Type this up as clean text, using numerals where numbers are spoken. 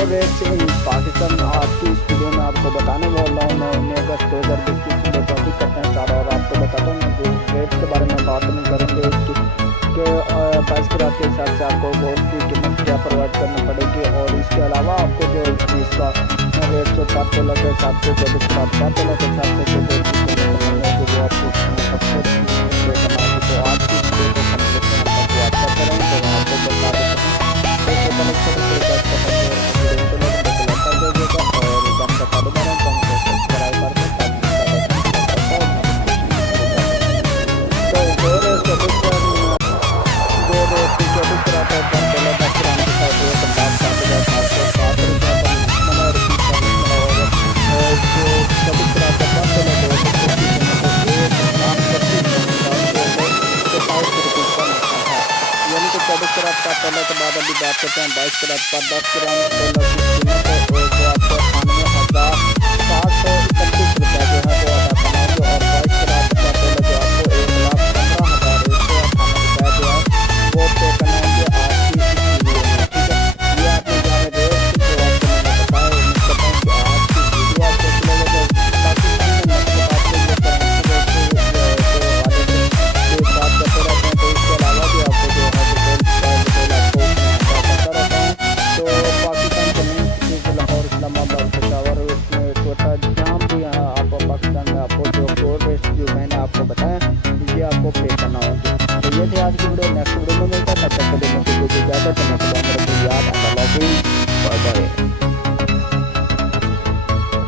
और रेट्स इन पाकिस्तान आज की इस वीडियो में आपको बताने वाला हूँ। मैं 19 अगस्त 2020 की सुबह टॉपिक करते हैं स्टार्ट, और आपको बताता हूँ जो रेट्स के बारे में बात नहीं करेंगे कि बाईस कैरेट के हिसाब से आपको गोल्ड की कीमत क्या प्रोवाइड करनी पड़ेगी, और इसके अलावा आपको जो इसका रेट जो 7 तोला के हिसाब से 24 कैरेट 7 तोला के हिसाब से जो गोल्ड की कीमत है वो आपको सबसे तो आज की वीडियो को कंप्लीट करने तक वापस करें तो आपको बता देते हैं। का पहले के बाद अभी बात करते हैं 22 कैरेट पर 10 ग्राम सोलह की कीमत है जो आपको 98,731 रुपये जो है वो अदा करना है। और 22 कैरेट का पहले जो आपको 1,15,198 रुपये जो है वो पे करना है आज की इस वीडियो में। ठीक है, ये आपने जो है रेट जो आपको मैंने बताया उम्मीद करता हूँ कि आज की वीडियो आपको चलेगा। जो पाकिस्तान में बात करते रहते हैं तो इसके अलावा भी आपको जो है आपको बताया ये आपको पे करना होगा। तो ये थे आज की वीडियो, नेक्स्ट वीडियो में मिलता है, तब तक के लिए मुझे ज़्यादा करने के लिए याद